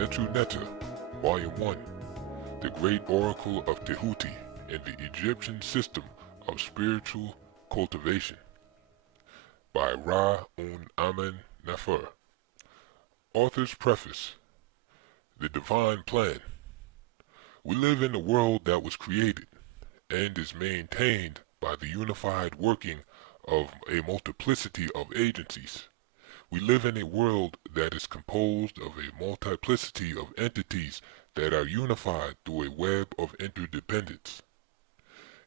METU NETER, Volume 1, The Great Oracle of Tehuti in the Egyptian System of Spiritual Cultivation, by Ra-Un-Amen Nefer. Author's Preface. The Divine Plan. We live in a world that was created and is maintained by the unified working of a multiplicity of agencies. We live in a world that is composed of a multiplicity of entities that are unified through a web of interdependence.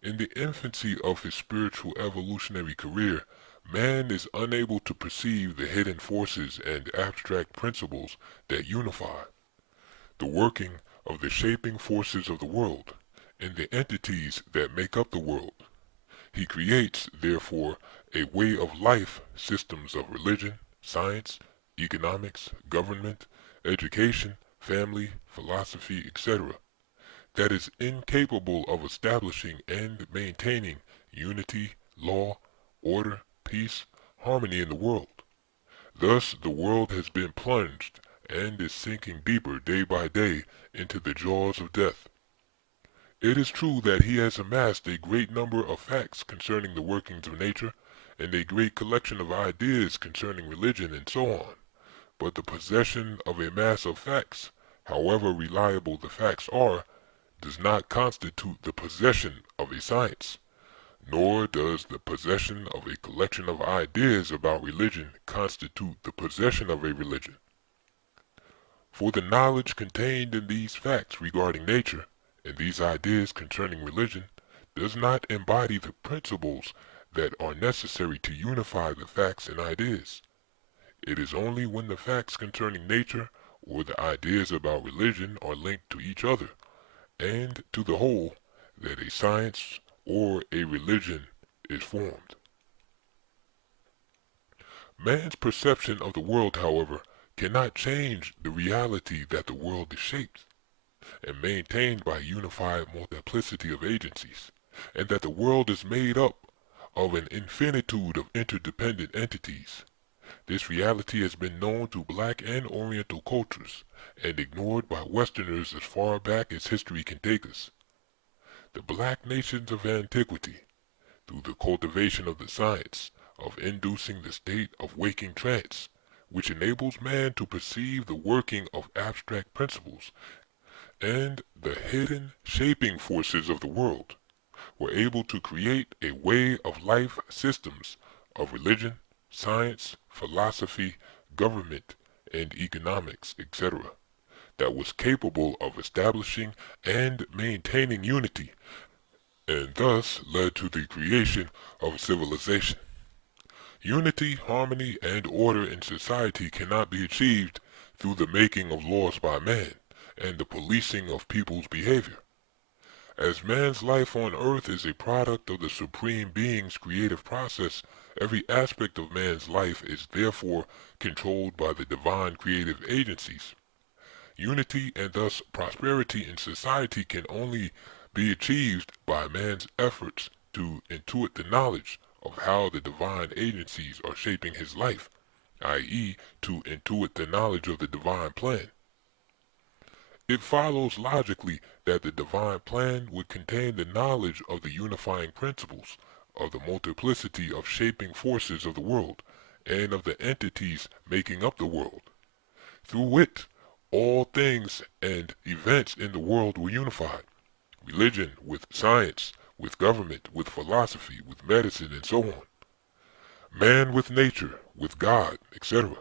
In the infancy of his spiritual evolutionary career, man is unable to perceive the hidden forces and abstract principles that unify the working of the shaping forces of the world and the entities that make up the world. He creates, therefore, a way of life, systems of religion, science, economics, government, education, family, philosophy, etc., that is incapable of establishing and maintaining unity, law, order, peace, harmony in the world. Thus the world has been plunged and is sinking deeper day by day into the jaws of death. It is true that he has amassed a great number of facts concerning the workings of nature, and a great collection of ideas concerning religion and so on, but the possession of a mass of facts, however reliable the facts are, does not constitute the possession of a science, nor does the possession of a collection of ideas about religion constitute the possession of a religion. For the knowledge contained in these facts regarding nature, and these ideas concerning religion, does not embody the principles that are necessary to unify the facts and ideas. It is only when the facts concerning nature or the ideas about religion are linked to each other and to the whole that a science or a religion is formed. Man's perception of the world, however, cannot change the reality that the world is shaped and maintained by a unified multiplicity of agencies, and that the world is made up of an infinitude of interdependent entities. This reality has been known to black and oriental cultures, and ignored by Westerners as far back as history can take us. The black nations of antiquity, through the cultivation of the science of inducing the state of waking trance, which enables man to perceive the working of abstract principles and the hidden shaping forces of the world, were able to create a way of life systems of religion, science, philosophy, government, and economics, etc., that was capable of establishing and maintaining unity, and thus led to the creation of civilization. Unity, harmony, and order in society cannot be achieved through the making of laws by man and the policing of people's behavior. As man's life on earth is a product of the Supreme Being's creative process, every aspect of man's life is therefore controlled by the divine creative agencies. Unity and thus prosperity in society can only be achieved by man's efforts to intuit the knowledge of how the divine agencies are shaping his life, i.e., to intuit the knowledge of the divine plan. It follows logically that the divine plan would contain the knowledge of the unifying principles of the multiplicity of shaping forces of the world and of the entities making up the world. Through it, all things and events in the world were unified. Religion with science, with government, with philosophy, with medicine, and so on. Man with nature, with God, etc.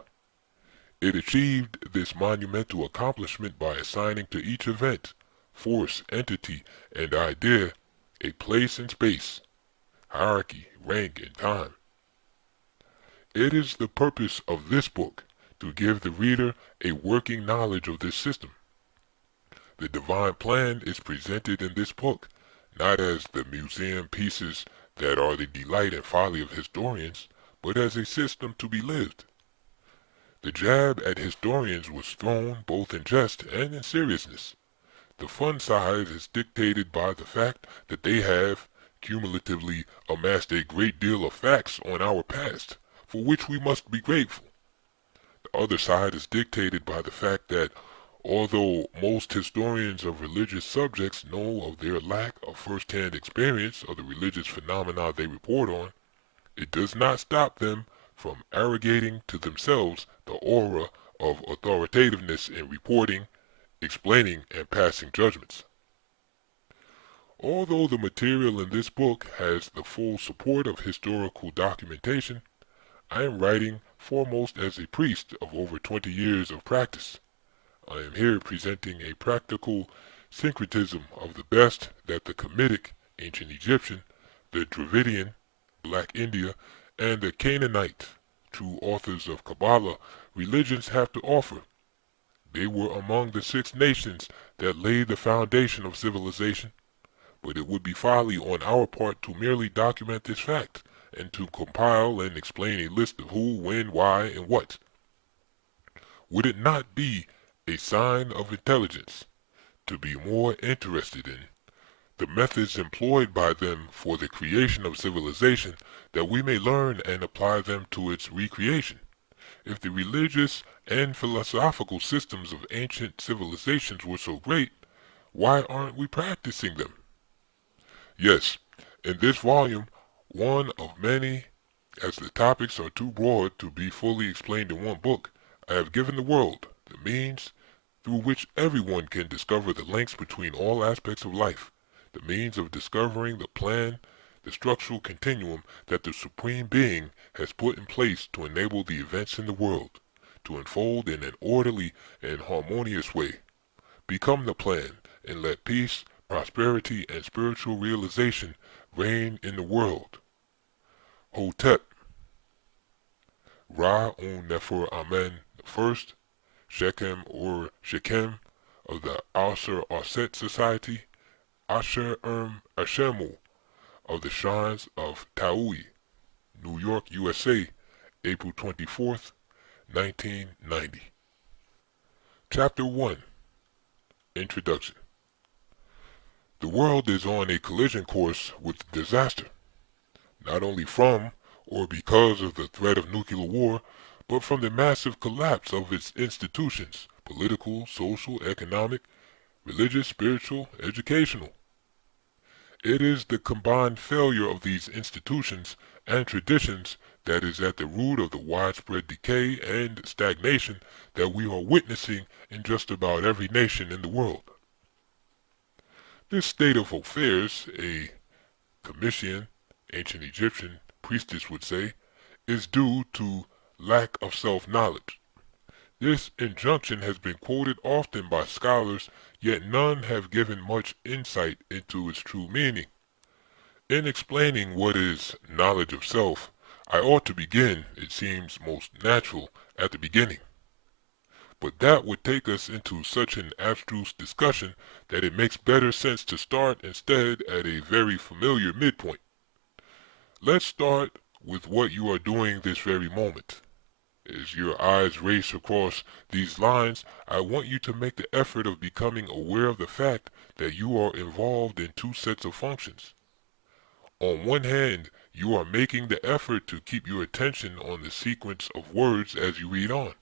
It achieved this monumental accomplishment by assigning to each event, force, entity, and idea a place in space, hierarchy, rank, and time. It is the purpose of this book to give the reader a working knowledge of this system. The divine plan is presented in this book, not as the museum pieces that are the delight and folly of historians, but as a system to be lived. The jab at historians was thrown both in jest and in seriousness. The fun side is dictated by the fact that they have, cumulatively, amassed a great deal of facts on our past, for which we must be grateful. The other side is dictated by the fact that, Although most historians of religious subjects know of their lack of first-hand experience of the religious phenomena they report on, it does not stop them from arrogating to themselves the aura of authoritativeness in reporting, explaining, and passing judgments. Although the material in this book has the full support of historical documentation, I am writing foremost as a priest of over 20 years of practice. I am here presenting a practical syncretism of the best that the Kemetic, ancient Egyptian, the Dravidian, Black India, and the Canaanite, true authors of Kabbalah, religions have to offer. They were among the 6 nations that laid the foundation of civilization, but it would be folly on our part to merely document this fact, and to compile and explain a list of who, when, why, and what. Would it not be a sign of intelligence to be more interested in the methods employed by them for the creation of civilization, that we may learn and apply them to its recreation? If the religious and philosophical systems of ancient civilizations were so great, why aren't we practicing them? Yes, in this volume, one of many, as the topics are too broad to be fully explained in one book, I have given the world the means through which everyone can discover the links between all aspects of life, the means of discovering the plan, the structural continuum that the Supreme Being has put in place to enable the events in the world to unfold in an orderly and harmonious way. Become the plan, and let peace, prosperity, and spiritual realization reign in the world. Hotep, Ra-un-Nefer Amen I, Shechem or Shechem of the Auser Auset Society, Asher Ashemu of the Shrines of Taui, New York, USA, April 24th, 1990. Chapter 1, Introduction. The world is on a collision course with disaster, not only from or because of the threat of nuclear war, but from the massive collapse of its institutions, political, social, economic, religious, spiritual, educational. It is the combined failure of these institutions and traditions that is at the root of the widespread decay and stagnation that we are witnessing in just about every nation in the world. This state of affairs, a Comitian, ancient Egyptian priestess would say, is due to lack of self-knowledge. This injunction has been quoted often by scholars, yet none have given much insight into its true meaning. In explaining what is knowledge of self, I ought to begin, it seems most natural, at the beginning. But that would take us into such an abstruse discussion that it makes better sense to start instead at a very familiar midpoint. Let's start with what you are doing this very moment. As your eyes race across these lines, I want you to make the effort of becoming aware of the fact that you are involved in 2 sets of functions. On one hand, you are making the effort to keep your attention on the sequence of words as you read on.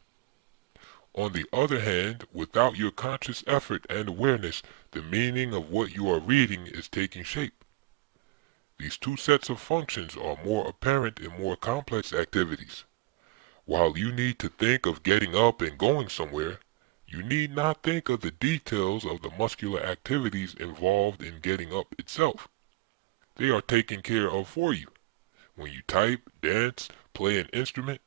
On the other hand, without your conscious effort and awareness, the meaning of what you are reading is taking shape. These 2 sets of functions are more apparent in more complex activities. While you need to think of getting up and going somewhere, you need not think of the details of the muscular activities involved in getting up itself. They are taken care of for you. When you type, dance, play an instrument,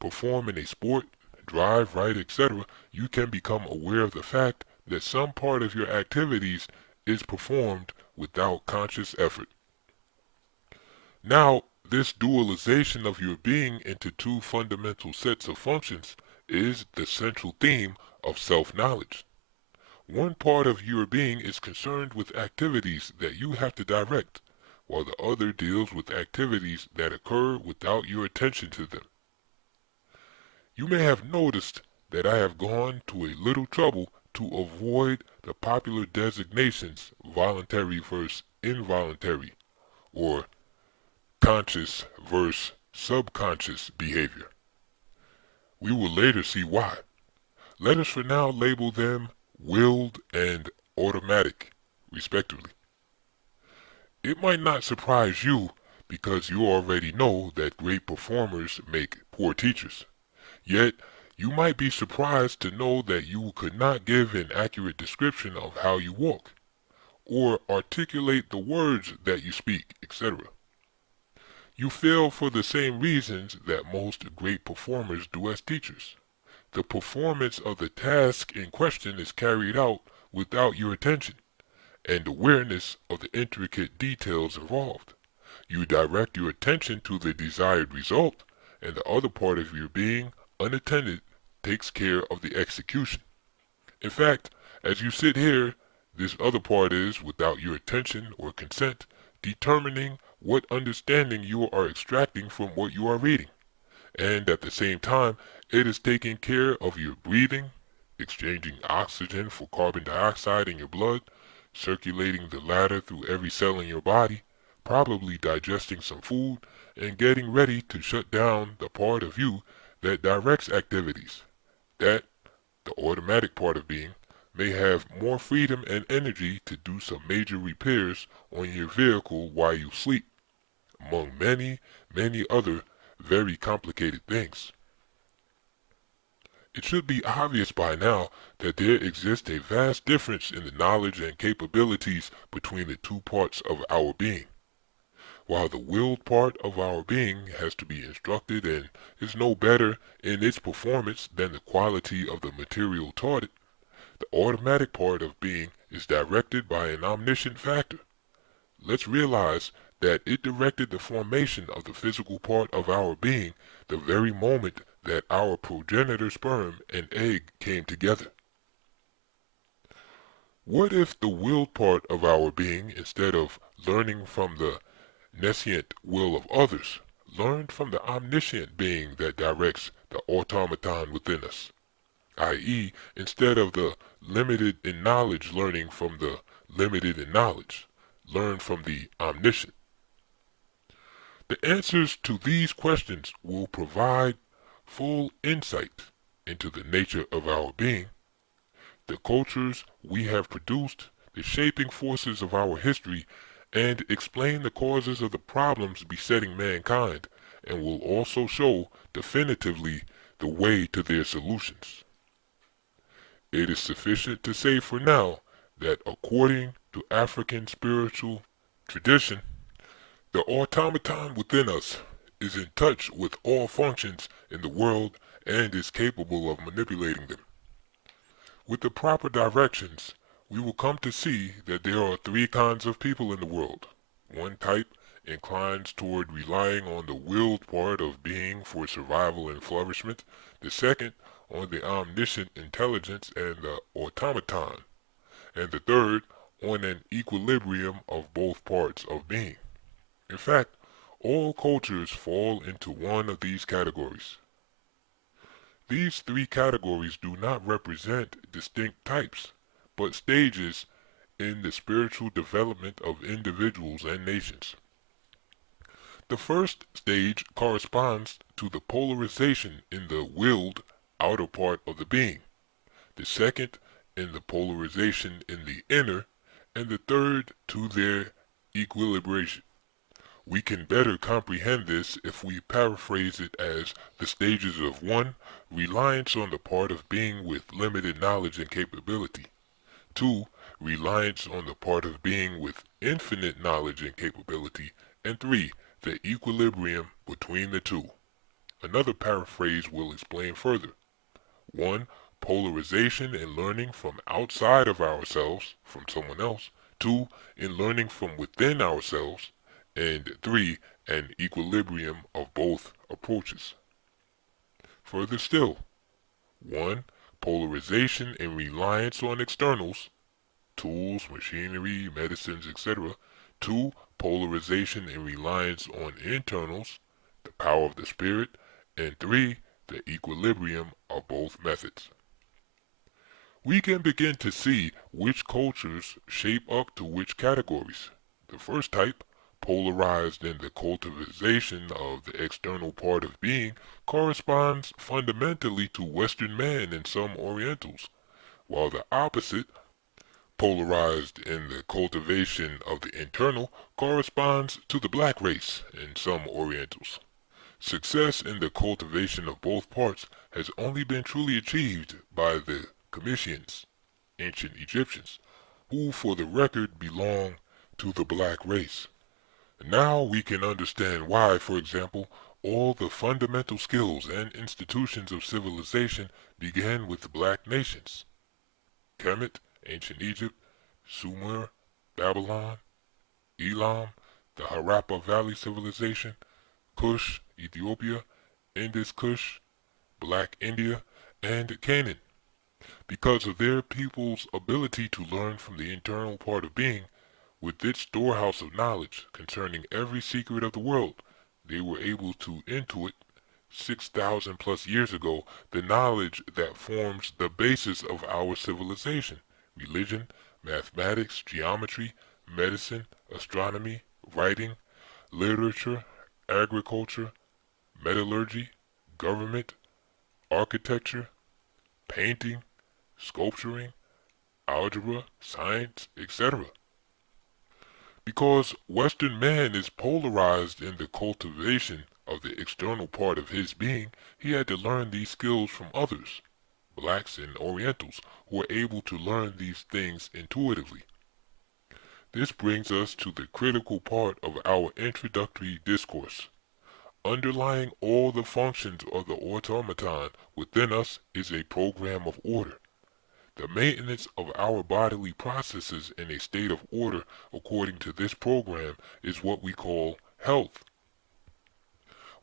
perform in a sport, drive, write, etc., you can become aware of the fact that some part of your activities is performed without conscious effort. Now, this dualization of your being into 2 fundamental sets of functions is the central theme of self-knowledge. One part of your being is concerned with activities that you have to direct, while the other deals with activities that occur without your attention to them. You may have noticed that I have gone to a little trouble to avoid the popular designations voluntary versus involuntary, or conscious versus subconscious behavior. We will later see why. Let us for now label them willed and automatic, respectively. It might not surprise you because you already know that great performers make poor teachers. Yet, you might be surprised to know that you could not give an accurate description of how you walk, or articulate the words that you speak, etc. You fail for the same reasons that most great performers do as teachers. The performance of the task in question is carried out without your attention and awareness of the intricate details involved. You direct your attention to the desired result, and the other part of your being, unattended, takes care of the execution. In fact, as you sit here, this other part is, without your attention or consent, determining what understanding you are extracting from what you are reading. And at the same time, it is taking care of your breathing, exchanging oxygen for carbon dioxide in your blood, circulating the latter through every cell in your body, probably digesting some food, and getting ready to shut down the part of you that directs activities. That, the automatic part of being, may have more freedom and energy to do some major repairs on your vehicle while you sleep, among many, many other very complicated things. It should be obvious by now that there exists a vast difference in the knowledge and capabilities between the two parts of our being. While the willed part of our being has to be instructed and is no better in its performance than the quality of the material taught it, the automatic part of being is directed by an omniscient factor. Let's realize that it directed the formation of the physical part of our being the very moment that our progenitor sperm and egg came together. What if the willed part of our being, instead of learning from the nescient will of others, learned from the omniscient being that directs the automaton within us, i.e., instead of the limited in knowledge learning from the limited in knowledge, learn from the omniscient? The answers to these questions will provide full insight into the nature of our being, the cultures we have produced, the shaping forces of our history, and explain the causes of the problems besetting mankind, and will also show definitively the way to their solutions. It is sufficient to say for now that according to African spiritual tradition, the automaton within us is in touch with all functions in the world and is capable of manipulating them. With the proper directions, we will come to see that there are three kinds of people in the world. One type inclines toward relying on the willed part of being for survival and flourishment, the second on the omniscient intelligence and the automaton, and the third on an equilibrium of both parts of being. In fact, all cultures fall into one of these categories. These three categories do not represent distinct types, but stages in the spiritual development of individuals and nations. The first stage corresponds to the polarization in the willed outer part of the being, the second in the polarization in the inner, and the third to their equilibration. We can better comprehend this if we paraphrase it as the stages of 1. Reliance on the part of being with limited knowledge and capability. 2. Reliance on the part of being with infinite knowledge and capability. And 3. The equilibrium between the two. Another paraphrase will explain further. 1. Polarization in learning from outside of ourselves, from someone else. 2. In learning from within ourselves. And 3. An equilibrium of both approaches. Further still, 1. Polarization in reliance on externals, tools, machinery, medicines, etc. 2. Polarization in reliance on internals, the power of the spirit. And 3. The equilibrium of both methods. We can begin to see which cultures shape up to which categories. The first type, polarized in the cultivation of the external part of being, corresponds fundamentally to Western man and some Orientals, while the opposite, polarized in the cultivation of the internal, corresponds to the black race and some Orientals. Success in the cultivation of both parts has only been truly achieved by the Comitians, ancient Egyptians, who for the record belong to the black race. Now we can understand why, for example, all the fundamental skills and institutions of civilization began with the black nations. Kemet, ancient Egypt, Sumer, Babylon, Elam, the Harappa Valley civilization, Kush, Ethiopia, Indus Kush, Black India, and Canaan. Because of their people's ability to learn from the internal part of being, with its storehouse of knowledge concerning every secret of the world, they were able to intuit 6,000 plus years ago the knowledge that forms the basis of our civilization: religion, mathematics, geometry, medicine, astronomy, writing, literature, agriculture, metallurgy, government, architecture, painting, sculpturing, algebra, science, etc. Because Western man is polarized in the cultivation of the external part of his being, he had to learn these skills from others, blacks and Orientals, who are able to learn these things intuitively. This brings us to the critical part of our introductory discourse. Underlying all the functions of the automaton within us is a program of order. The maintenance of our bodily processes in a state of order according to this program is what we call health.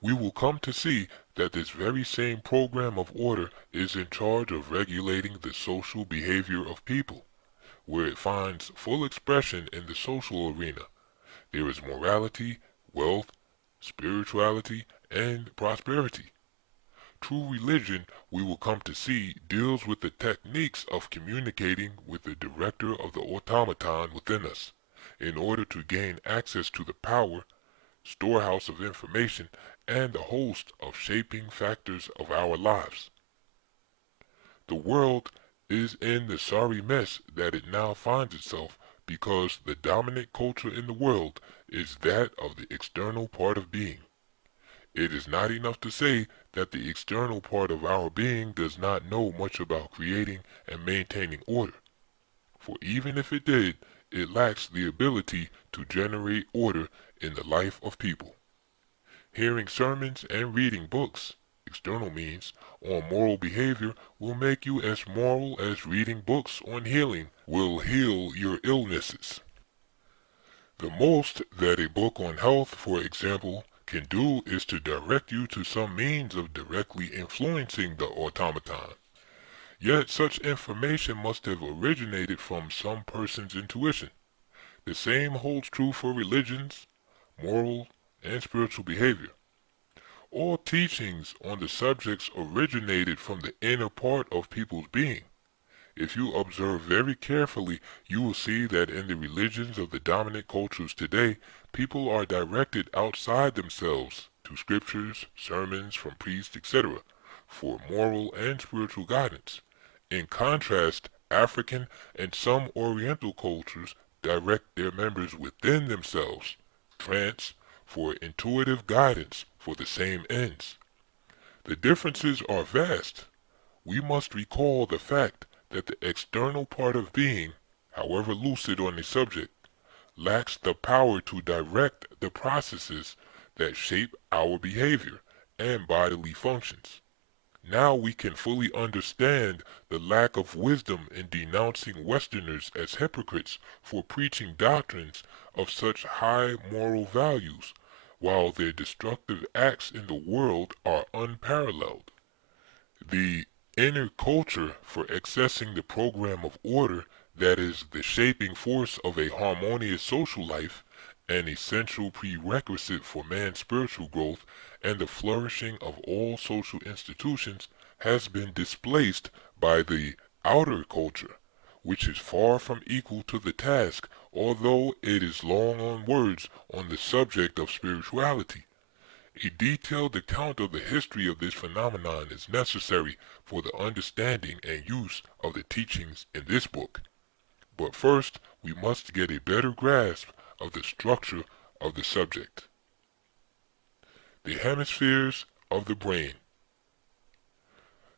We will come to see that this very same program of order is in charge of regulating the social behavior of people, where it finds full expression in the social arena. There is morality, wealth, spirituality, and prosperity. True religion, we will come to see, deals with the techniques of communicating with the director of the automaton within us, in order to gain access to the power, storehouse of information, and the host of shaping factors of our lives. The world is in the sorry mess that it now finds itself because the dominant culture in the world is that of the external part of being. It is not enough to say that the external part of our being does not know much about creating and maintaining order, for even if it did, it lacks the ability to generate order in the life of people. Hearing sermons and reading books, external means, on moral behavior will make you as moral as reading books on healing will heal your illnesses. The most that a book on health, for example, can do is to direct you to some means of directly influencing the automaton. Yet such information must have originated from some person's intuition. The same holds true for religions, moral, and spiritual behavior. All teachings on the subjects originated from the inner part of people's being. If you observe very carefully, you will see that in the religions of the dominant cultures today, people are directed outside themselves to scriptures, sermons from priests, etc., for moral and spiritual guidance. In contrast, African and some Oriental cultures direct their members within themselves, trance, for intuitive guidance for the same ends. The differences are vast. We must recall the fact that the external part of being, however lucid on the subject, lacks the power to direct the processes that shape our behavior and bodily functions. Now we can fully understand the lack of wisdom in denouncing Westerners as hypocrites for preaching doctrines of such high moral values, while their destructive acts in the world are unparalleled. The inner culture for accessing the program of order that is the shaping force of a harmonious social life, an essential prerequisite for man's spiritual growth and the flourishing of all social institutions, has been displaced by the outer culture, which is far from equal to the task although it is long on words on the subject of spirituality. A detailed account of the history of this phenomenon is necessary for the understanding and use of the teachings in this book. But first, we must get a better grasp of the structure of the subject. The hemispheres of the brain.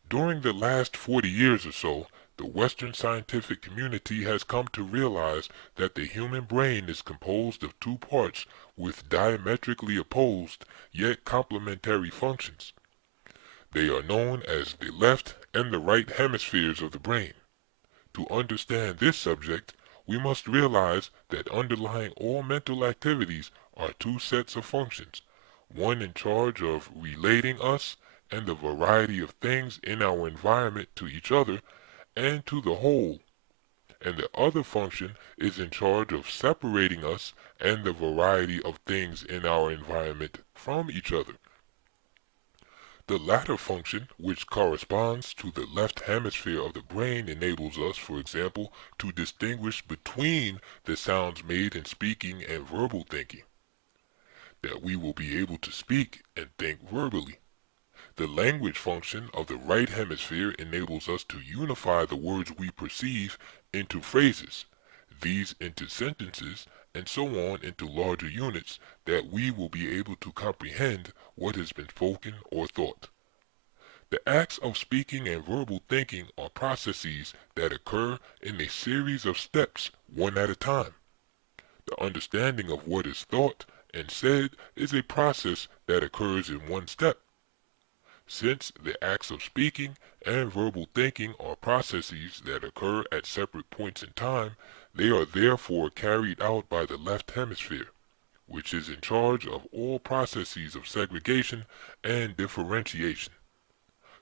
During the last 40 years or so, the Western scientific community has come to realize that the human brain is composed of two parts with diametrically opposed yet complementary functions. They are known as the left and the right hemispheres of the brain. To understand this subject, we must realize that underlying all mental activities are two sets of functions, one in charge of relating us and the variety of things in our environment to each other and to the whole, and the other function is in charge of separating us and the variety of things in our environment from each other. The latter function, which corresponds to the left hemisphere of the brain, enables us, for example, to distinguish between the sounds made in speaking and verbal thinking, that we will be able to speak and think verbally. The language function of the right hemisphere enables us to unify the words we perceive into phrases, these into sentences, and so on into larger units that we will be able to comprehend what has been spoken or thought. The acts of speaking and verbal thinking are processes that occur in a series of steps, one at a time. The understanding of what is thought and said is a process that occurs in one step. Since the acts of speaking and verbal thinking are processes that occur at separate points in time, they are therefore carried out by the left hemisphere, which is in charge of all processes of segregation and differentiation.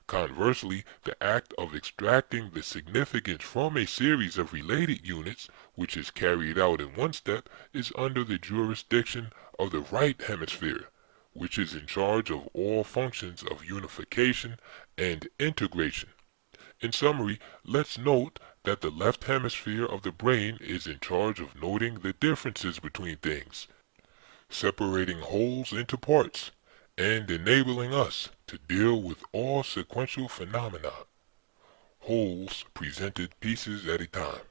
Conversely, the act of extracting the significance from a series of related units, which is carried out in one step, is under the jurisdiction of the right hemisphere, which is in charge of all functions of unification and integration. In summary, let's note that the left hemisphere of the brain is in charge of noting the differences between things, separating wholes into parts, and enabling us to deal with all sequential phenomena, wholes presented pieces at a time.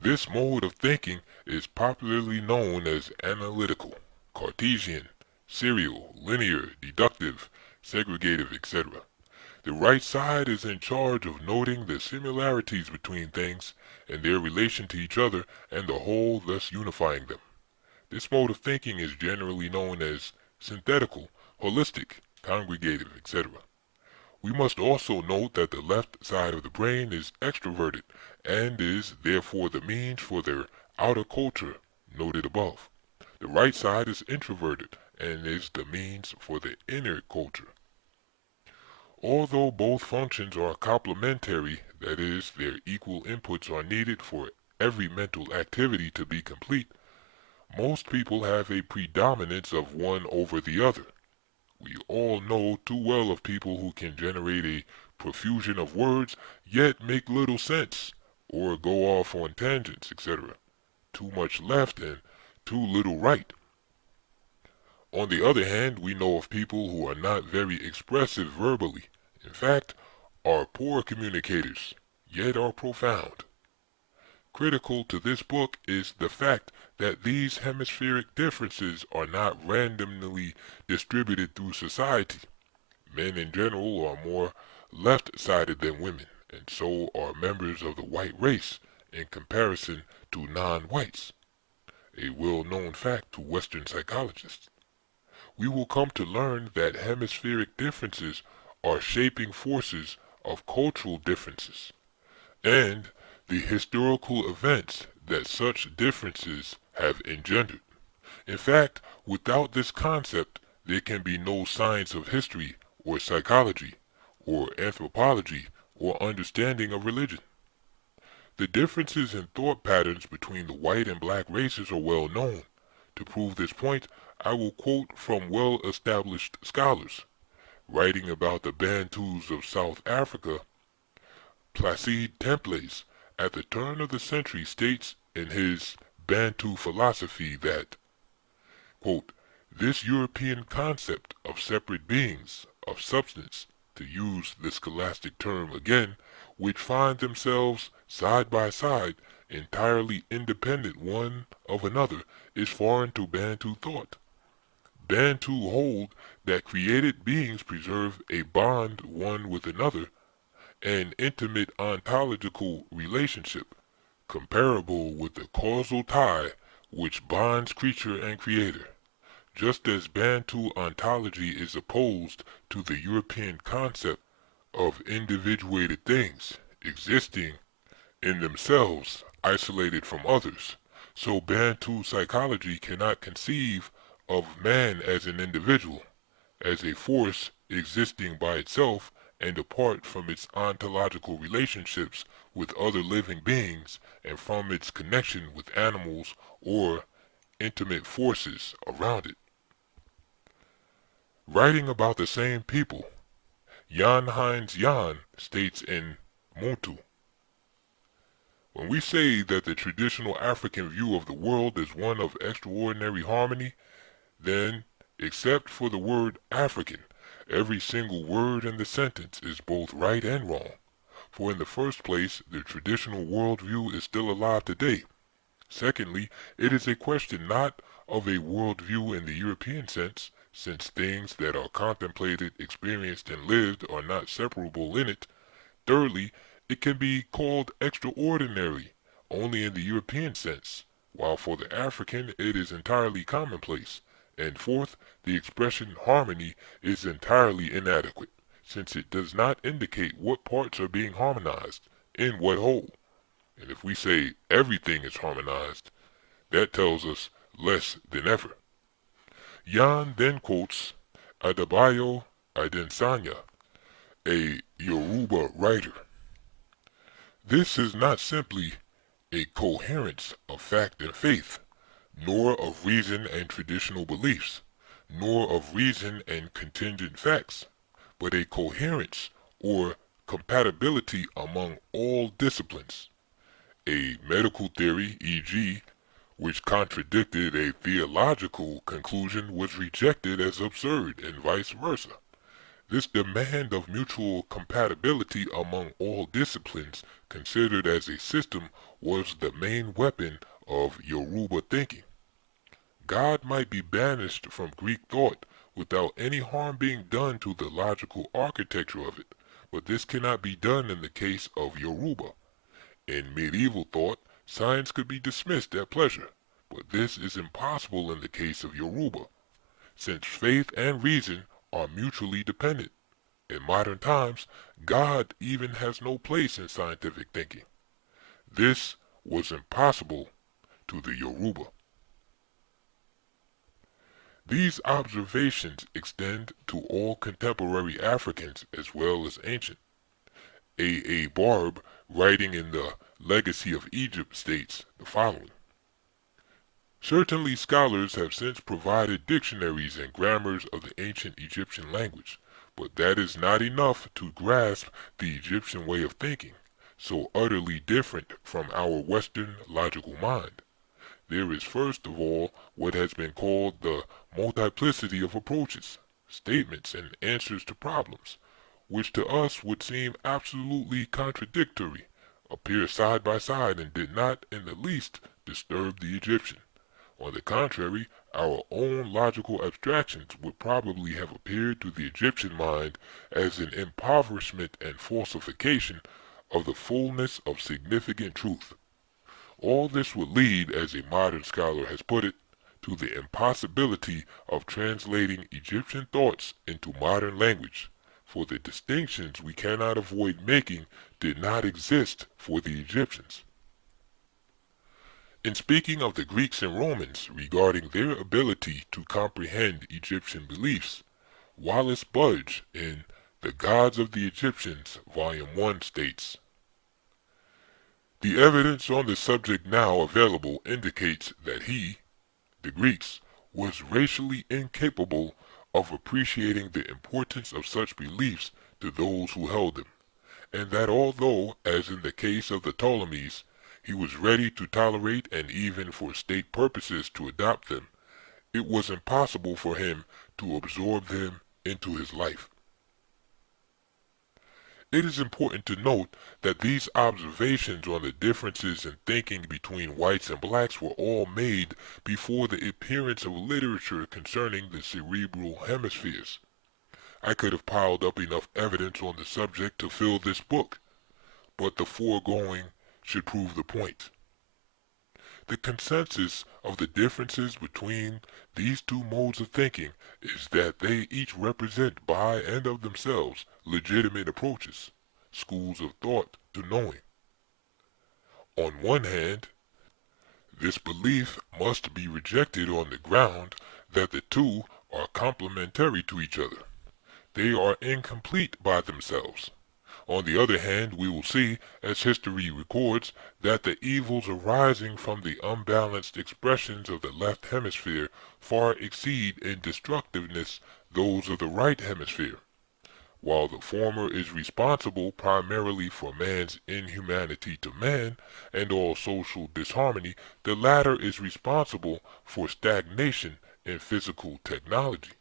This mode of thinking is popularly known as analytical, Cartesian, serial, linear, deductive, segregative, etc. The right side is in charge of noting the similarities between things and their relation to each other and the whole, thus unifying them. This mode of thinking is generally known as synthetical, holistic, congregative, etc. We must also note that the left side of the brain is extroverted and is therefore the means for their outer culture noted above. The right side is introverted and is the means for the inner culture. Although both functions are complementary, that is, their equal inputs are needed for every mental activity to be complete, most people have a predominance of one over the other. We all know too well of people who can generate a profusion of words, yet make little sense, or go off on tangents, etc. Too much left and too little right. On the other hand, we know of people who are not very expressive verbally, in fact, are poor communicators, yet are profound. Critical to this book is the fact that these hemispheric differences are not randomly distributed through society. Men in general are more left-sided than women, and so are members of the white race in comparison to non-whites, a well-known fact to Western psychologists. We will come to learn that hemispheric differences are shaping forces of cultural differences, and the historical events that such differences have engendered. In fact, without this concept, there can be no science of history or psychology or anthropology or understanding of religion. The differences in thought patterns between the white and black races are well known. To prove this point, I will quote from well-established scholars. Writing about the Bantus of South Africa, Placide Temples, at the turn of the century, states in his Bantu philosophy that, quote, this European concept of separate beings, of substance, to use the scholastic term again, which find themselves side by side, entirely independent one of another, is foreign to Bantu thought. Bantu hold that created beings preserve a bond one with another, an intimate ontological relationship, comparable with the causal tie which bonds creature and creator. Just as Bantu ontology is opposed to the European concept of individuated things existing in themselves isolated from others, so Bantu psychology cannot conceive of man as an individual, as a force existing by itself and apart from its ontological relationships with other living beings and from its connection with animals or intimate forces around it. Writing about the same people, Jan Heinz Jan states in METU, when we say that the traditional African view of the world is one of extraordinary harmony, then, except for the word African, every single word in the sentence is both right and wrong. For in the first place, the traditional worldview is still alive today. Secondly, it is a question not of a worldview in the European sense, since things that are contemplated, experienced, and lived are not separable in it. Thirdly, it can be called extraordinary only in the European sense, while for the African it is entirely commonplace. And fourth, the expression harmony is entirely inadequate, since it does not indicate what parts are being harmonized, in what whole. And if we say everything is harmonized, that tells us less than ever. Jan then quotes Adebayo Adesanya, a Yoruba writer. This is not simply a coherence of fact and faith, nor of reason and traditional beliefs, nor of reason and contingent facts, but a coherence or compatibility among all disciplines. A medical theory, e.g., which contradicted a theological conclusion was rejected as absurd, and vice versa. This demand of mutual compatibility among all disciplines considered as a system was the main weapon of Yoruba thinking. God might be banished from Greek thought without any harm being done to the logical architecture of it, but this cannot be done in the case of Yoruba. In medieval thought, science could be dismissed at pleasure, but this is impossible in the case of Yoruba, since faith and reason are mutually dependent. In modern times, God even has no place in scientific thinking. This was impossible to the Yoruba. These observations extend to all contemporary Africans as well as ancient. A. Barb, writing in the Legacy of Egypt, states the following. Certainly scholars have since provided dictionaries and grammars of the ancient Egyptian language, but that is not enough to grasp the Egyptian way of thinking, so utterly different from our Western logical mind. There is first of all what has been called the multiplicity of approaches, statements and answers to problems, which to us would seem absolutely contradictory, appear side by side and did not in the least disturb the Egyptian. On the contrary, our own logical abstractions would probably have appeared to the Egyptian mind as an impoverishment and falsification of the fullness of significant truth. All this would lead, as a modern scholar has put it, to the impossibility of translating Egyptian thoughts into modern language, for the distinctions we cannot avoid making did not exist for the Egyptians. In speaking of the Greeks and Romans regarding their ability to comprehend Egyptian beliefs, Wallace Budge in The Gods of the Egyptians, Volume 1 states, the evidence on the subject now available indicates that he, the Greeks, was racially incapable of appreciating the importance of such beliefs to those who held them, and that although, as in the case of the Ptolemies, He was ready to tolerate and even for state purposes to adopt them. It was impossible for him to absorb them into his life. It is important to note that these observations on the differences in thinking between whites and blacks were all made before the appearance of literature concerning the cerebral hemispheres. I could have piled up enough evidence on the subject to fill this book, but the foregoing should prove the point. The consensus of the differences between these two modes of thinking is that they each represent by and of themselves legitimate approaches, schools of thought to knowing. On one hand, this belief must be rejected on the ground that the two are complementary to each other. They are incomplete by themselves. On the other hand, we will see, as history records, that the evils arising from the unbalanced expressions of the left hemisphere far exceed in destructiveness those of the right hemisphere. While the former is responsible primarily for man's inhumanity to man and all social disharmony, the latter is responsible for stagnation in physical technology.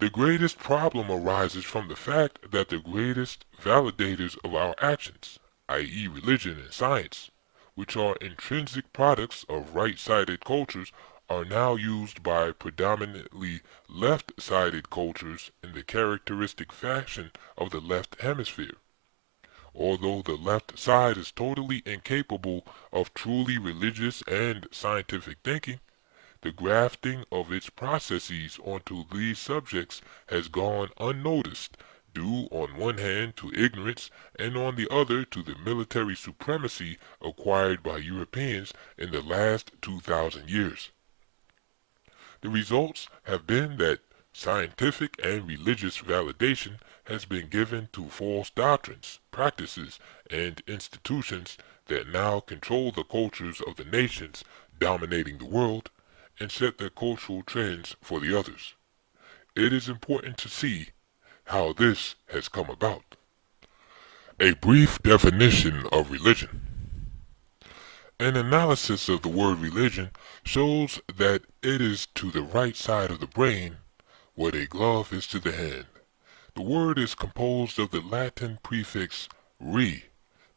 The greatest problem arises from the fact that the greatest validators of our actions, i.e. religion and science, which are intrinsic products of right-sided cultures, are now used by predominantly left-sided cultures in the characteristic fashion of the left hemisphere. Although the left side is totally incapable of truly religious and scientific thinking, the grafting of its processes onto these subjects has gone unnoticed, due on one hand to ignorance and on the other to the military supremacy acquired by Europeans in the last 2,000 years. The results have been that scientific and religious validation has been given to false doctrines, practices, and institutions that now control the cultures of the nations dominating the world and set the cultural trends for the others. It is important to see how this has come about. A brief definition of religion. An analysis of the word religion shows that it is to the right side of the brain what a glove is to the hand. The word is composed of the Latin prefix re,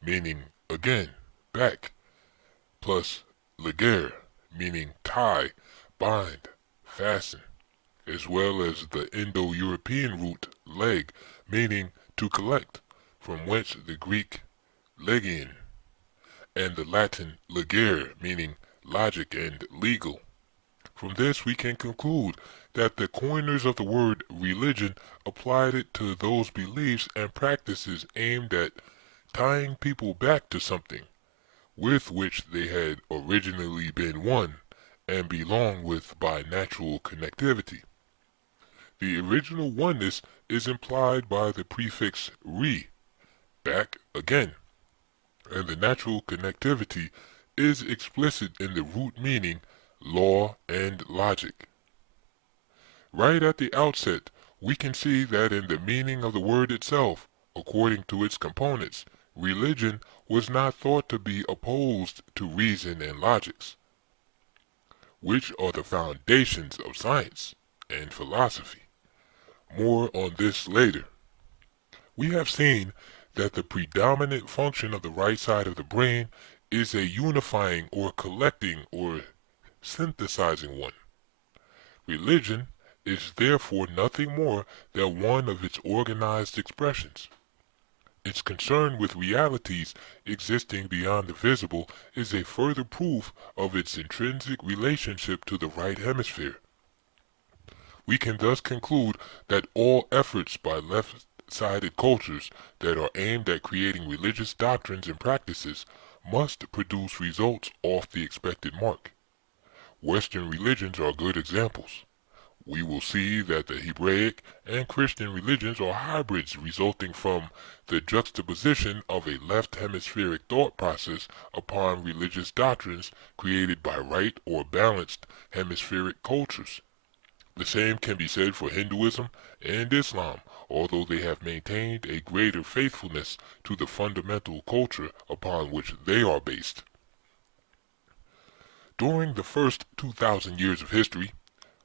meaning again, back, plus legere, meaning tie, bind, fasten, as well as the Indo-European root leg, meaning to collect, from whence the Greek legein, and the Latin legere, meaning logic and legal. From this we can conclude that the coiners of the word religion applied it to those beliefs and practices aimed at tying people back to something with which they had originally been one and belong with by natural connectivity. The original oneness is implied by the prefix re, back again, and the natural connectivity is explicit in the root meaning law and logic. Right at the outset, we can see that in the meaning of the word itself, according to its components, religion was not thought to be opposed to reason and logics, which are the foundations of science and philosophy. More on this later. We have seen that the predominant function of the right side of the brain is a unifying or collecting or synthesizing one. Religion is therefore nothing more than one of its organized expressions. Its concern with realities existing beyond the visible is a further proof of its intrinsic relationship to the right hemisphere. We can thus conclude that all efforts by left-sided cultures that are aimed at creating religious doctrines and practices must produce results off the expected mark. Western religions are good examples. We will see that the Hebraic and Christian religions are hybrids resulting from the juxtaposition of a left hemispheric thought process upon religious doctrines created by right or balanced hemispheric cultures. The same can be said for Hinduism and Islam, although they have maintained a greater faithfulness to the fundamental culture upon which they are based. During the first 2,000 years of history,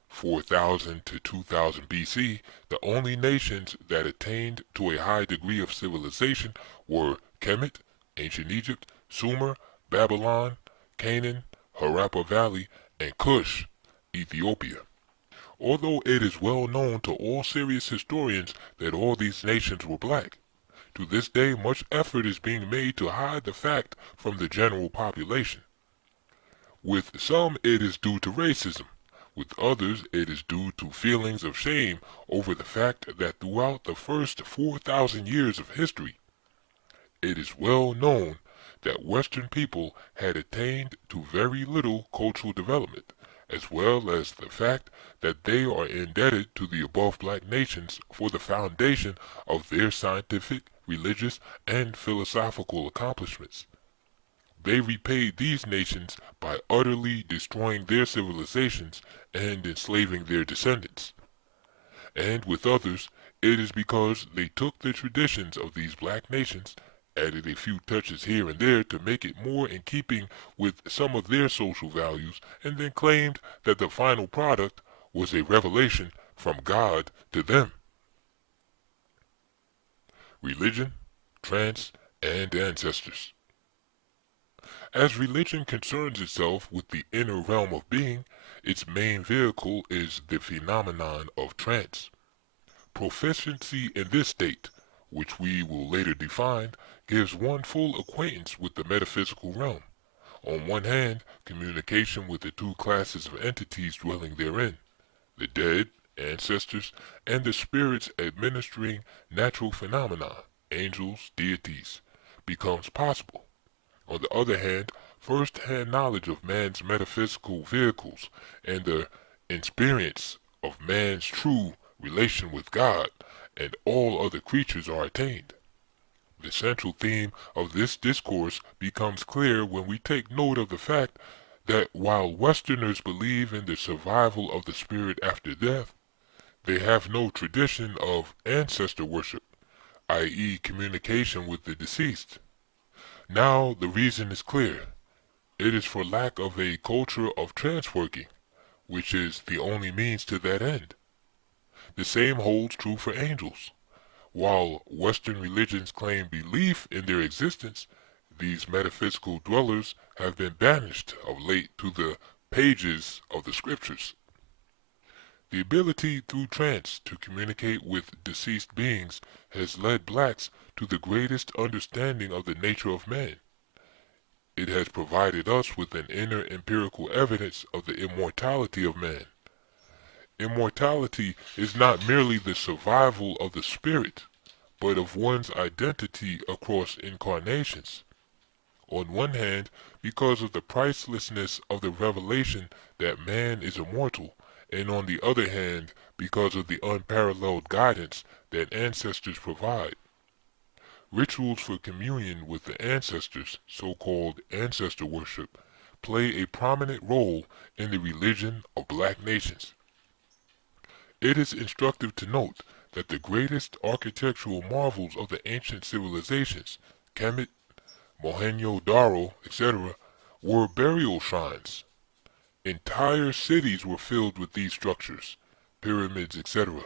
4000 to 2000 BC, the only nations that attained to a high degree of civilization were Kemet, ancient Egypt, Sumer, Babylon, Canaan, Harappa Valley, and Kush, Ethiopia. Although it is well known to all serious historians that all these nations were black, to this day much effort is being made to hide the fact from the general population. With some it is due to racism, with others it is due to feelings of shame over the fact that throughout the first 4,000 years of history, it is well known that Western people had attained to very little cultural development, as well as the fact that they are indebted to the above black nations for the foundation of their scientific, religious, and philosophical accomplishments. They repaid these nations by utterly destroying their civilizations and enslaving their descendants. And with others, it is because they took the traditions of these black nations, added a few touches here and there to make it more in keeping with some of their social values, and then claimed that the final product was a revelation from God to them. Religion, trance, and ancestors. As religion concerns itself with the inner realm of being, its main vehicle is the phenomenon of trance. Proficiency in this state, which we will later define, gives one full acquaintance with the metaphysical realm. On one hand, communication with the two classes of entities dwelling therein, the dead, ancestors, and the spirits administering natural phenomena, angels, deities, becomes possible. On the other hand, first-hand knowledge of man's metaphysical vehicles and the experience of man's true relation with God and all other creatures are attained. The central theme of this discourse becomes clear when we take note of the fact that while Westerners believe in the survival of the spirit after death, they have no tradition of ancestor worship, i.e. communication with the deceased. Now the reason is clear. It is for lack of a culture of trance working, which is the only means to that end. The same holds true for angels. While Western religions claim belief in their existence, these metaphysical dwellers have been banished of late to the pages of the scriptures. The ability through trance to communicate with deceased beings has led blacks to the greatest understanding of the nature of man. It has provided us with an inner empirical evidence of the immortality of man. Immortality is not merely the survival of the spirit, but of one's identity across incarnations. On one hand, because of the pricelessness of the revelation that man is immortal, and on the other hand, because of the unparalleled guidance that ancestors provide. Rituals for communion with the ancestors, so-called ancestor worship, play a prominent role in the religion of black nations. It is instructive to note that the greatest architectural marvels of the ancient civilizations, Kemet, Mohenjo-Daro, etc., were burial shrines. Entire cities were filled with these structures, pyramids, etc.,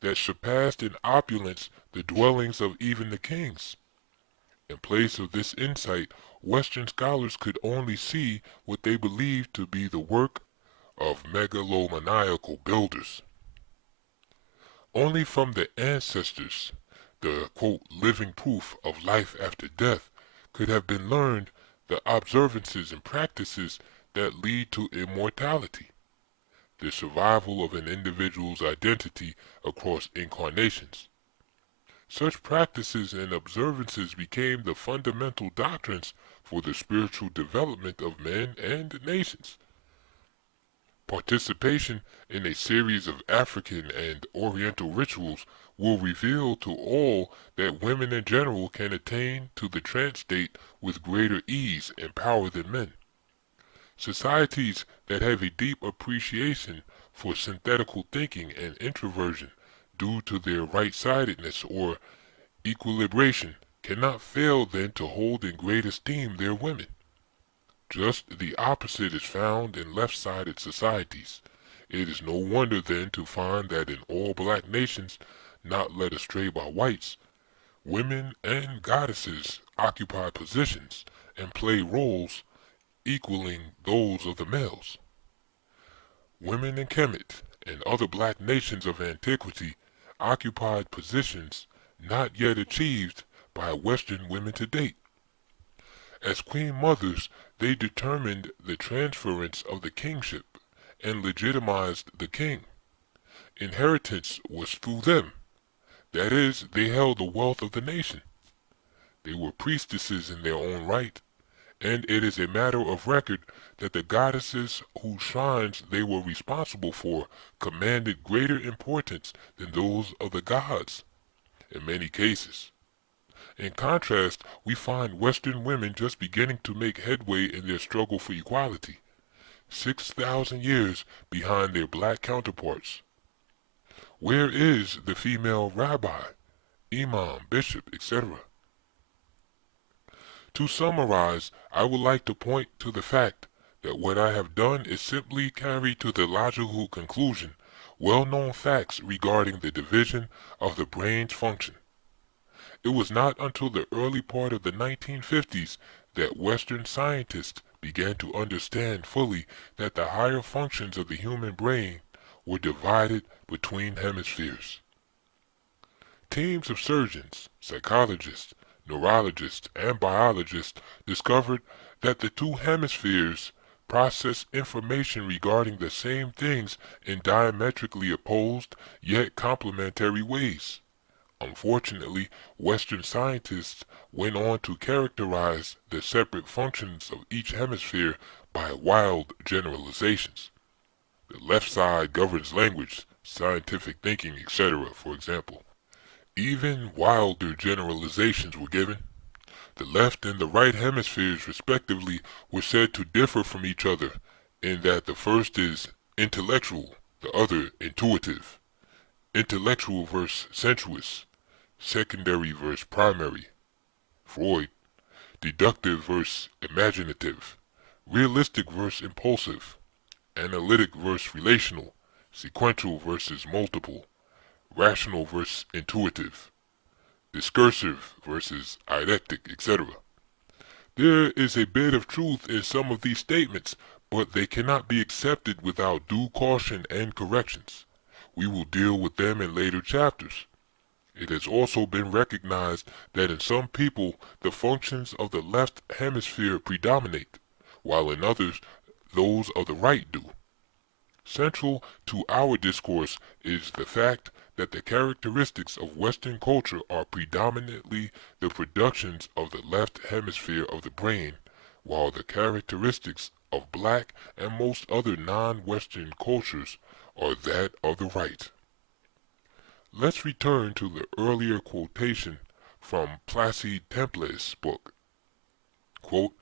that surpassed in opulence the dwellings of even the kings. In place of this insight, Western scholars could only see what they believed to be the work of megalomaniacal builders. Only from the ancestors, the quote, living proof of life after death, could have been learned the observances and practices that lead to immortality, the survival of an individual's identity across incarnations. Such practices and observances became the fundamental doctrines for the spiritual development of men and nations. Participation in a series of African and Oriental rituals will reveal to all that women in general can attain to the trance state with greater ease and power than men. Societies that have a deep appreciation for synthetical thinking and introversion due to their right-sidedness or equilibration, cannot fail then to hold in great esteem their women. Just the opposite is found in left-sided societies. It is no wonder then to find that in all black nations not led astray by whites, women and goddesses occupy positions and play roles equaling those of the males. Women in Kemet and other black nations of antiquity occupied positions not yet achieved by Western women to date. As queen mothers, they determined the transference of the kingship and legitimized the king. Inheritance was through them. That is, they held the wealth of the nation. They were priestesses in their own right, and it is a matter of record that the goddesses whose shrines they were responsible for commanded greater importance than those of the gods, in many cases. In contrast, we find Western women just beginning to make headway in their struggle for equality, 6,000 years behind their black counterparts. Where is the female rabbi, imam, bishop, etc.? To summarize, I would like to point to the fact that what I have done is simply carry to the logical conclusion well-known facts regarding the division of the brain's function. It was not until the early part of the 1950s that Western scientists began to understand fully that the higher functions of the human brain were divided between hemispheres. Teams of surgeons, psychologists, neurologists, and biologists discovered that the two hemispheres process information regarding the same things in diametrically opposed yet complementary ways. Unfortunately, Western scientists went on to characterize the separate functions of each hemisphere by wild generalizations. The left side governs language, scientific thinking, etc., for example. Even wilder generalizations were given. The left and the right hemispheres, respectively, were said to differ from each other in that the first is intellectual, the other intuitive. Intellectual versus sensuous, secondary versus primary. Freud. Deductive versus imaginative, realistic versus impulsive, analytic versus relational, sequential versus multiple, rational versus intuitive, discursive versus eidetic, etc. There is a bit of truth in some of these statements, but they cannot be accepted without due caution and corrections. We will deal with them in later chapters. It has also been recognized that in some people the functions of the left hemisphere predominate, while in others those of the right do. Central to our discourse is the fact that the characteristics of Western culture are predominantly the productions of the left hemisphere of the brain, while the characteristics of black and most other non-Western cultures are that of the right. Let's return to the earlier quotation from Placide Temple's book. Quote,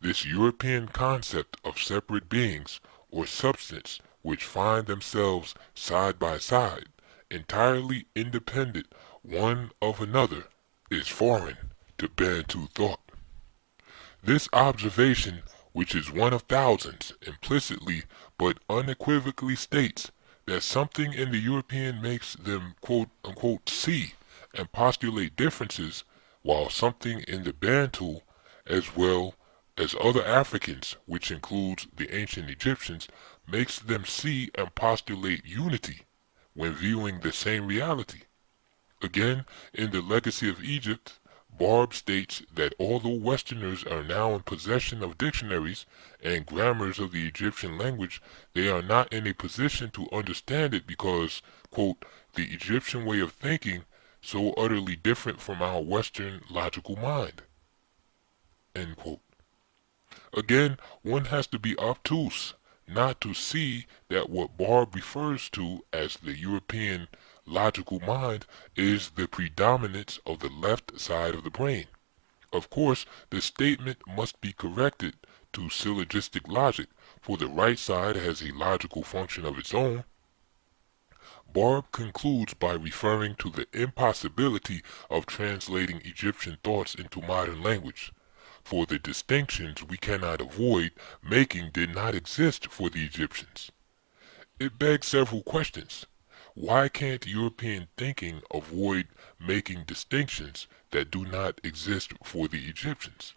"This European concept of separate beings or substance which find themselves side by side, entirely independent one of another, is foreign to Bantu thought." This observation, which is one of thousands, implicitly but unequivocally states that something in the European makes them quote-unquote see and postulate differences, while something in the Bantu, as well as other Africans, which includes the ancient Egyptians, makes them see and postulate unity when viewing the same reality. Again, in the Legacy of Egypt, Barb states that although Westerners are now in possession of dictionaries and grammars of the Egyptian language, they are not in a position to understand it because, quote, "the Egyptian way of thinking so utterly different from our Western logical mind," end quote. Again, one has to be obtuse not to see that what Barb refers to as the European logical mind is the predominance of the left side of the brain. Of course, the statement must be corrected to syllogistic logic, for the right side has a logical function of its own. Barb concludes by referring to the impossibility of translating Egyptian thoughts into modern language, for the distinctions we cannot avoid making did not exist for the Egyptians. It begs several questions. Why can't European thinking avoid making distinctions that do not exist for the Egyptians?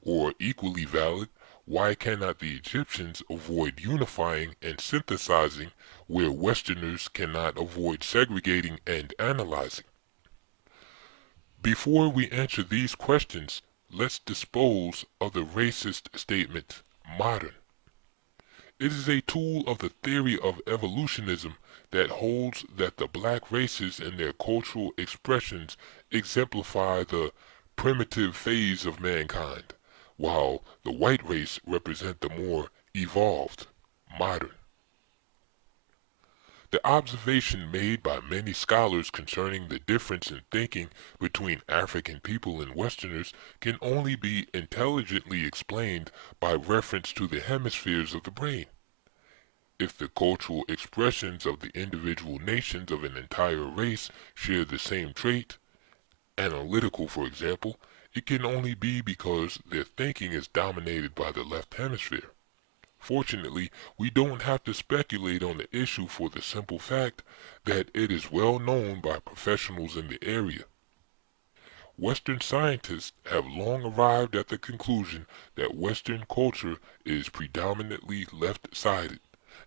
Or, equally valid, why cannot the Egyptians avoid unifying and synthesizing where Westerners cannot avoid segregating and analyzing? Before we answer these questions, let's dispose of the racist statement, modern. It is a tool of the theory of evolutionism that holds that the black races and their cultural expressions exemplify the primitive phase of mankind, while the white race represent the more evolved, modern. The observation made by many scholars concerning the difference in thinking between African people and Westerners can only be intelligently explained by reference to the hemispheres of the brain. If the cultural expressions of the individual nations of an entire race share the same trait, analytical for example, it can only be because their thinking is dominated by the left hemisphere. Fortunately, we don't have to speculate on the issue for the simple fact that it is well known by professionals in the area. Western scientists have long arrived at the conclusion that Western culture is predominantly left-sided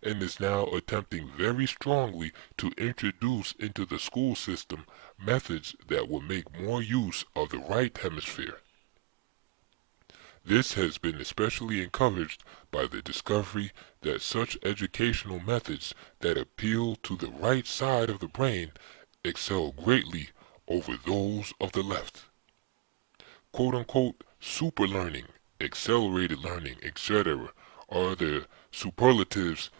and is now attempting very strongly to introduce into the school system methods that will make more use of the right hemisphere. This has been especially encouraged by the discovery that such educational methods that appeal to the right side of the brain excel greatly over those of the left. Quote-unquote super learning, accelerated learning, etc. are the superlatives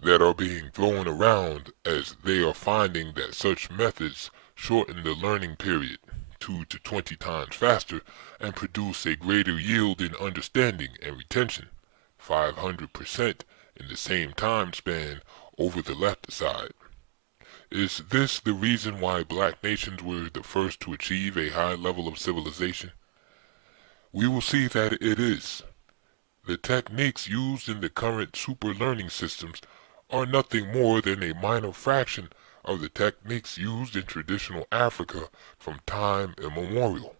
that are being thrown around as they are finding that such methods shorten the learning period 2 to 20 times faster and produce a greater yield in understanding and retention, 500% in the same time span over the left side. Is this the reason why black nations were the first to achieve a high level of civilization? We will see that it is. The techniques used in the current super learning systems are nothing more than a minor fraction of the techniques used in traditional Africa from time immemorial.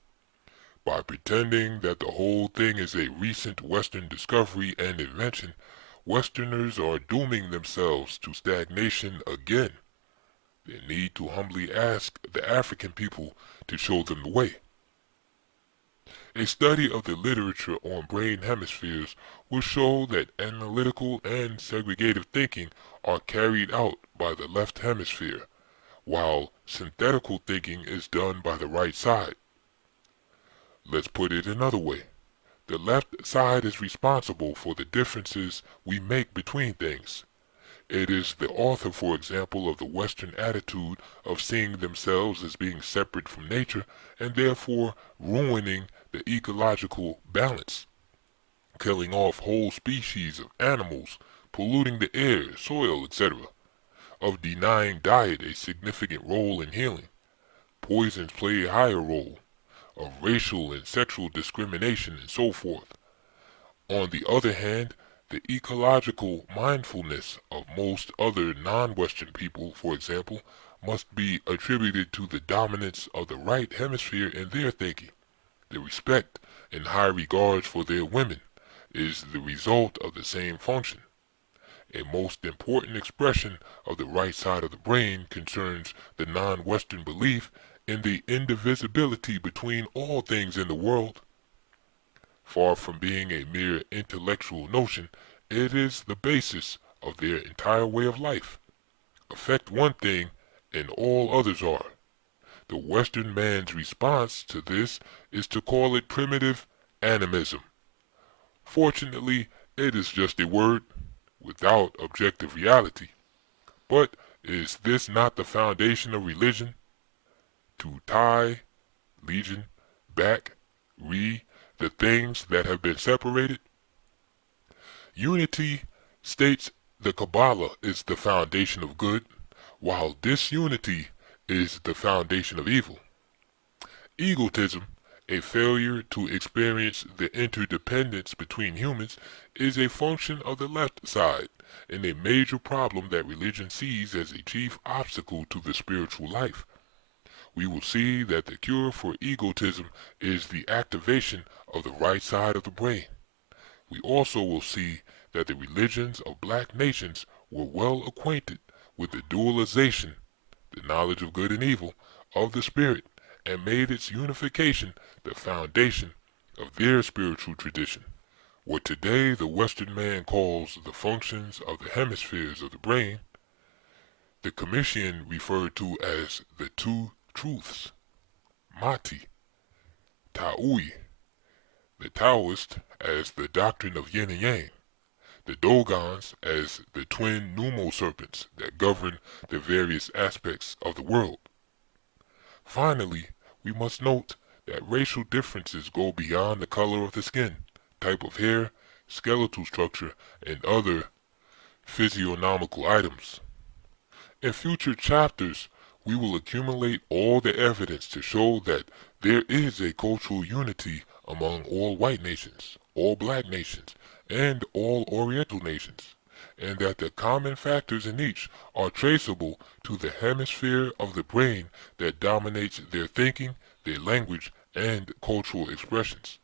By pretending that the whole thing is a recent Western discovery and invention, Westerners are dooming themselves to stagnation again. They need to humbly ask the African people to show them the way. A study of the literature on brain hemispheres will show that analytical and segregative thinking are carried out by the left hemisphere, while synthetical thinking is done by the right side. Let's put it another way. The left side is responsible for the differences we make between things. It is the author, for example, of the Western attitude of seeing themselves as being separate from nature and therefore ruining the ecological balance, killing off whole species of animals, polluting the air, soil, etc., of denying diet a significant role in healing. Poisons play a higher role, of racial and sexual discrimination, and so forth. On the other hand, the ecological mindfulness of most other non-Western people, for example, must be attributed to the dominance of the right hemisphere in their thinking. The respect and high regards for their women is the result of the same function. A most important expression of the right side of the brain concerns the non-Western belief in the indivisibility between all things in the world. Far from being a mere intellectual notion, it is the basis of their entire way of life. Affect one thing, and all others are. The Western man's response to this is to call it primitive animism. Fortunately, it is just a word, without objective reality. But is this not the foundation of religion? To tie, legion, back, the things that have been separated? Unity states the Kabbalah is the foundation of good, while disunity is the foundation of evil. Egotism, a failure to experience the interdependence between humans, is a function of the left side and a major problem that religion sees as a chief obstacle to the spiritual life. We will see that the cure for egotism is the activation of the right side of the brain. We also will see that the religions of black nations were well acquainted with the dualization, the knowledge of good and evil, of the spirit, and made its unification the foundation of their spiritual tradition. What today the Western man calls the functions of the hemispheres of the brain, the Commission referred to as the two truths, Mati, Taui, the Taoist as the doctrine of yin and yang, the Dogons as the twin pneumo serpents that govern the various aspects of the world. Finally, we must note that racial differences go beyond the color of the skin, type of hair, skeletal structure, and other physiognomical items. In future chapters, we will accumulate all the evidence to show that there is a cultural unity among all white nations, all black nations, and all Oriental nations, and that the common factors in each are traceable to the hemisphere of the brain that dominates their thinking, their language, and cultural expressions.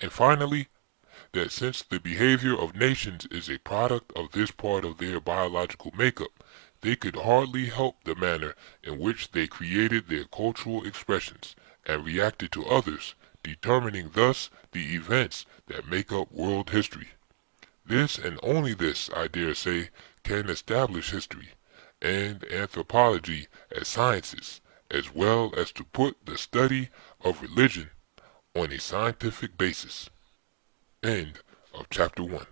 And finally, that since the behavior of nations is a product of this part of their biological makeup, they could hardly help the manner in which they created their cultural expressions and reacted to others, determining thus the events that make up world history. This and only this, I dare say, can establish history and anthropology as sciences, as well as to put the study of religion on a scientific basis. End of chapter 1.